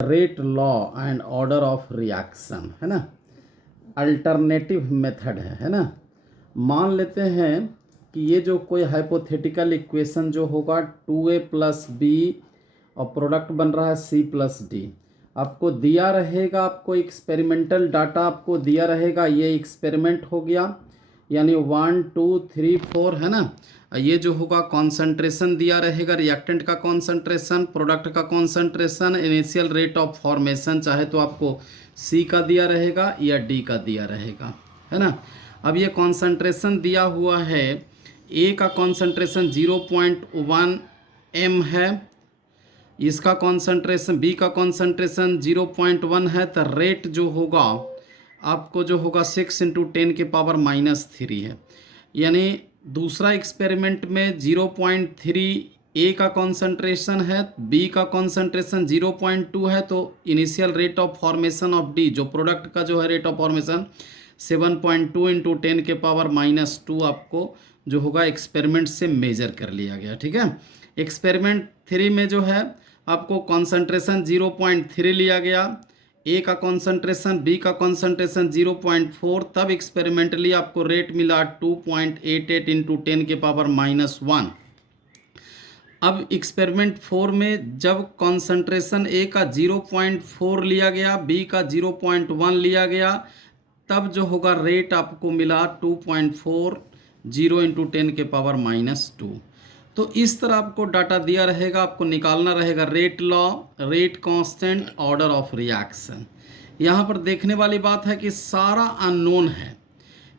Rate law and order of reaction, है ना, alternative method है ना। मान लेते हैं कि ये जो कोई हाइपोथेटिकल इक्वेशन जो होगा 2a प्लस बी और प्रोडक्ट बन रहा है c प्लस डी, आपको दिया रहेगा, आपको एक्सपेरिमेंटल डाटा आपको दिया रहेगा, ये एक्सपेरिमेंट हो गया यानी 1 2 3 4, है ना। ये जो होगा कॉन्सेंट्रेशन दिया रहेगा, रिएक्टेंट का कॉन्सेंट्रेशन, प्रोडक्ट का concentration, initial rate of formation चाहे तो आपको सी का दिया रहेगा या डी का दिया रहेगा, है ना। अब ये कॉन्सेंट्रेशन दिया हुआ है, ए का कॉन्सेंट्रेशन 0.1 m है, इसका कॉन्सेंट्रेशन बी का कॉन्सेंट्रेशन 0.1 है, तो रेट जो होगा आपको जो होगा 6 × 10⁻³ है। यानी दूसरा एक्सपेरिमेंट में 0.3 ए का कॉन्सेंट्रेशन है, बी का कॉन्सेंट्रेशन 0.2 है, तो initial rate of formation of D जो प्रोडक्ट का जो है रेट ऑफ फॉर्मेशन 7.2 × 10⁻² आपको जो होगा एक्सपेरिमेंट से मेजर कर लिया गया, ठीक है। एक्सपेरिमेंट 3 में जो है आपको कॉन्सेंट्रेशन 0.3 लिया गया, ए का कॉन्सेंट्रेशन बी का कॉन्सेंट्रेशन 0.4, तब एक्सपेरिमेंटली आपको रेट मिला 2.88 × 10⁻⁻1। अब एक्सपेरिमेंट 4 में जब कॉन्सेंट्रेशन ए का 0.4 लिया गया, बी का 0.1 लिया गया, तब जो होगा रेट आपको मिला 2.40 × 10⁻²। तो इस तरह आपको डाटा दिया रहेगा, आपको निकालना रहेगा rate law, rate constant, order of reaction. यहाँ पर देखने वाली बात है कि सारा अननोन है,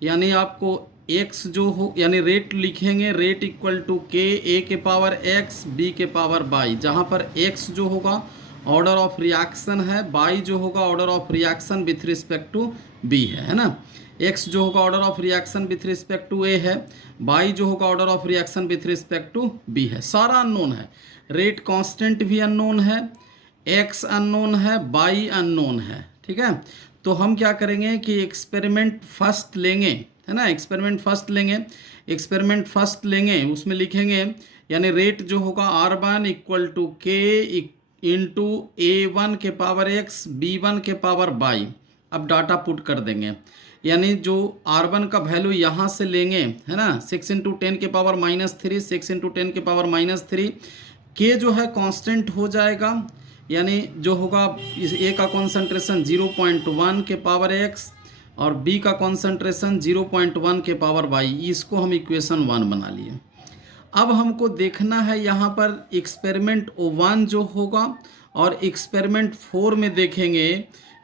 यानी आपको x जो हो यानी रेट लिखेंगे, rate equal to k a के पावर x b के पावर y, जहाँ पर x जो होगा ऑर्डर ऑफ रिएक्शन है, y जो होगा order of reaction with respect to b है ना। x जो होगा order of reaction with respect to a है, y जो होगा order of reaction with respect to b है। सारा अननोन है, रेट कांस्टेंट भी अननोन है, x अननोन है, y अननोन है, ठीक है। तो हम क्या करेंगे कि एक्सपेरिमेंट फर्स्ट लेंगे, है ना, एक्सपेरिमेंट फर्स्ट लेंगे, उसमें लिखेंगे यानी रेट जो होगा R1 equal to k into A1 के पावर x B1 के पावर y। अब डाटा पुट कर देंगे, यानी जो R1 का वैल्यू यहाँ से लेंगे, है ना, 6 × 10⁻⁻3, 6 × 10⁻⁻3, k जो है कांस्टेंट हो जाएगा, यानी जो होगा इस ए का कॉन्सेंट्रेशन 0.1 के पावर x और बी का कॉन्सेंट्रेशन 0.1 के पावर y। इसको हम इक्वेशन 1 बना लिए। अब हमको देखना है यहाँ पर एक्सपेरिमेंट 1 जो होगा और एक्सपेरिमेंट 4 में देखेंगे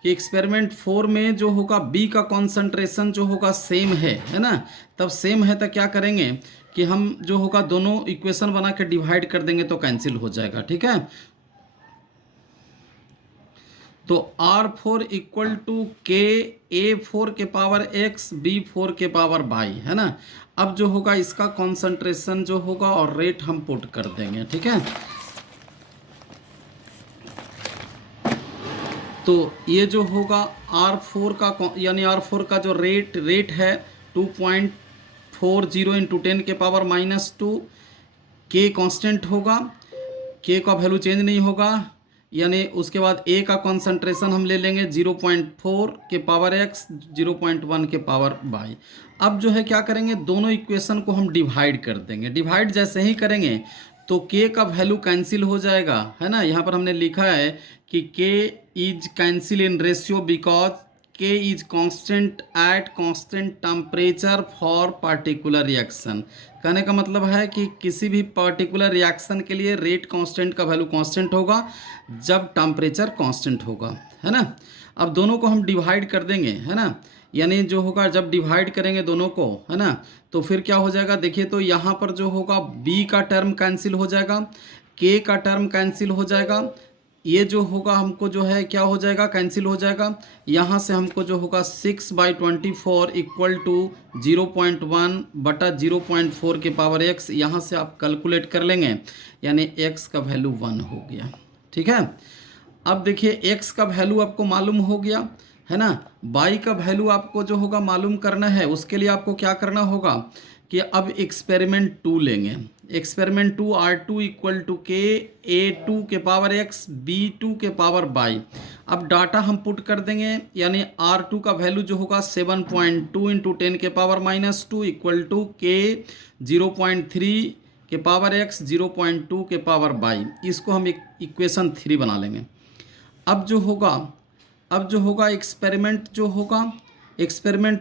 कि एक्सपेरिमेंट 4 में जो होगा बी का कॉन्सेंट्रेशन जो होगा सेम है ना। तब सेम है तो क्या करेंगे कि हम जो होगा दोनों इक्वेशन बना के डिवाइड कर देंगे तो कैंसिल हो जाएगा, ठीक है। तो R4 equal to k A4 के पावर x B4 के पावर y, है ना। अब जो होगा इसका कॉन्सेंट्रेशन जो होगा और रेट हम पुट कर देंगे, ठीक है। तो ये जो होगा R4 का यानी R4 का जो रेट है 2.40 × 10⁻⁻², k कांस्टेंट होगा, k का वैल्यू चेंज नहीं होगा, यानी उसके बाद a का कॉन्सेंट्रेशन हम ले लेंगे 0.4 के पावर x 0.1 के पावर y। अब जो है क्या करेंगे, दोनों इक्वेशन को हम डिवाइड कर देंगे। डिवाइड जैसे ही करेंगे तो k का वैल्यू कैंसिल हो जाएगा, है ना। यहाँ पर हमने लिखा है कि k is cancel in ratio because k is constant at constant temperature for particular reaction. कहने का मतलब है कि किसी भी पर्टिकुलर रिएक्शन के लिए रेट कांस्टेंट का वैल्यू कांस्टेंट होगा जब टेम्परेचर कांस्टेंट होगा, है ना। अब दोनों को हम डिवाइड कर देंगे, है ना, यानी जो होगा जब डिवाइड करेंगे दोनों को, है ना, तो फिर क्या हो जाएगा, देखिए तो यहाँ पर जो होगा b का टर्म कैंसिल हो जाएगा, k का टर्म कैंसिल हो जाएगा, ये जो होगा हमको जो है क्या हो जाएगा, कैंसिल हो जाएगा। यहाँ से हमको जो होगा 6/24 इक्वल टू 0.1 बटा 0.4 के पावर x, यहाँ से आप कैलकुलेट कर लेंगे, यानी x का वैल्यू 1 हो गया, ठीक है। अब देखिए x का वैल्यू आपको मालूम हो गया, है ना। y का वैल्यू आपको जो होगा मालूम करना है, उसके लिए आपको क्या करना होगा कि अब एक्सपेरिमेंट 2 लेंगे। एक्सपेरिमेंट 2 R2 इक्वल टू के A2 के पावर x B2 के पावर y। अब डाटा हम पुट कर देंगे, यानी R2 का वैल्यू जो होगा 7.2 इंटू 10 के पावर -2 इक्वल टू के 0.3 के पावर x 0.2 के पावर y। इसको हम एक इक्वेशन 3 बना लेंगे। अब जो होगा एक्सपेरिमेंट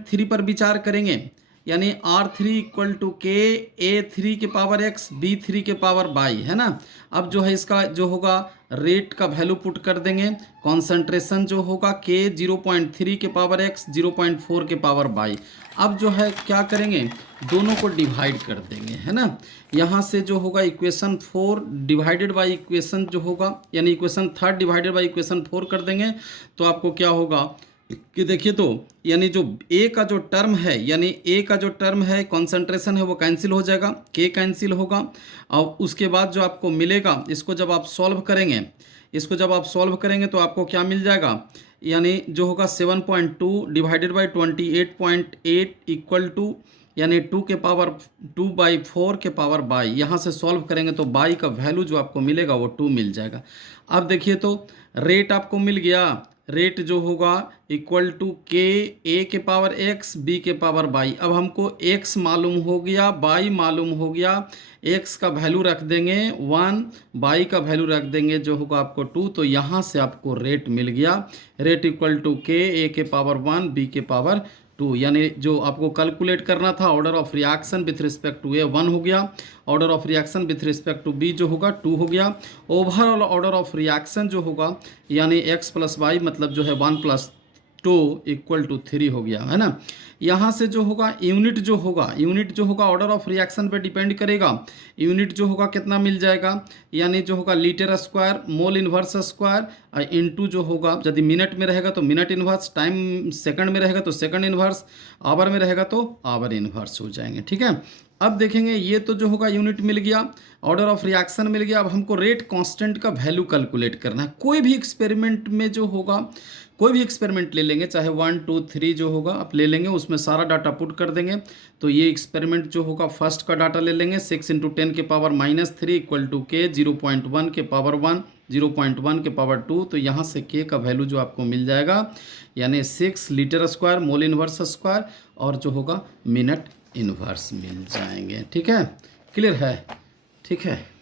3 पर विचार करेंगे, यानी R3 इक्वल टू के A3 के पावर x B3 के पावर y, है ना। अब जो है इसका जो होगा रेट का वैल्यू पुट कर देंगे। कॉन्सेंट्रेशन जो होगा के 0.3 के पावर x 0.4 के पावर y। अब जो है क्या करेंगे, दोनों को डिवाइड कर देंगे, है ना। यहाँ से जो होगा इक्वेशन 4 डिवाइडेड बाई इक्वेशन जो होगा, यानी इक्वेशन 3 डिवाइडेड बाई इक्वेशन 4 कर देंगे। तो आपको क्या होगा कि देखिए, तो यानी जो ए का जो टर्म है, यानी ए का जो टर्म है कॉन्सेंट्रेशन है वो कैंसिल हो जाएगा, के कैंसिल होगा। और उसके बाद जो आपको मिलेगा, इसको जब आप सॉल्व करेंगे तो आपको क्या मिल जाएगा, यानी जो होगा 7.2 डिवाइडेड बाई 28.8 इक्वल टू, यानी 2 के पावर 2/4 के पावर बाई। यहाँ से सॉल्व करेंगे तो बाई का वैल्यू जो आपको मिलेगा वो 2 मिल जाएगा। अब देखिए, तो रेट आपको मिल गया। रेट जो होगा इक्वल टू के ए के पावर x b के पावर बाई। अब हमको x मालूम हो गया, बाई मालूम हो गया। x का वैल्यू रख देंगे 1, बाई का वैल्यू रख देंगे जो होगा आपको 2। तो यहाँ से आपको रेट मिल गया। रेट इक्वल टू के ए के पावर 1 b के पावर 2। यानी जो आपको कैलकुलेट करना था order of reaction with respect to A 1 हो गया, order of reaction with respect to B जो होगा 2 हो गया। ओवरऑल ऑर्डर ऑफ रिएक्शन जो होगा, यानी x प्लस वाई मतलब जो है 1 + 2 इक्वल टू 3 हो गया, है ना। यहाँ से जो होगा यूनिट जो होगा ऑर्डर ऑफ रिएक्शन पे डिपेंड करेगा। यूनिट जो होगा कितना मिल जाएगा, यानी जो होगा litre square mole inverse square into जो होगा, यदि मिनट में रहेगा तो मिनट इन्वर्स, टाइम सेकंड में रहेगा तो सेकंड इन्वर्स, आवर में रहेगा तो आवर इन्वर्स हो जाएंगे, ठीक है। अब देखेंगे, ये तो जो होगा यूनिट मिल गया, ऑर्डर ऑफ रिएक्शन मिल गया। अब हमको रेट कांस्टेंट का वैल्यू कैलकुलेट करना है। कोई भी एक्सपेरिमेंट में जो होगा, कोई भी एक्सपेरिमेंट ले लेंगे, चाहे 1 2 3 जो होगा आप ले लेंगे, उसमें सारा डाटा पुट कर देंगे। तो ये एक्सपेरिमेंट जो होगा फर्स्ट का डाटा ले लेंगे, 6 × 10 के पावर -3 इक्वल टू के 0.1 के पावर 1 0.1 के पावर 2। तो यहाँ से के का वैल्यू जो आपको मिल जाएगा, यानी 6 litre square mole inverse square और जो होगा मिनट इन्वर्स मिल जाएंगे, ठीक है। क्लियर है, ठीक है।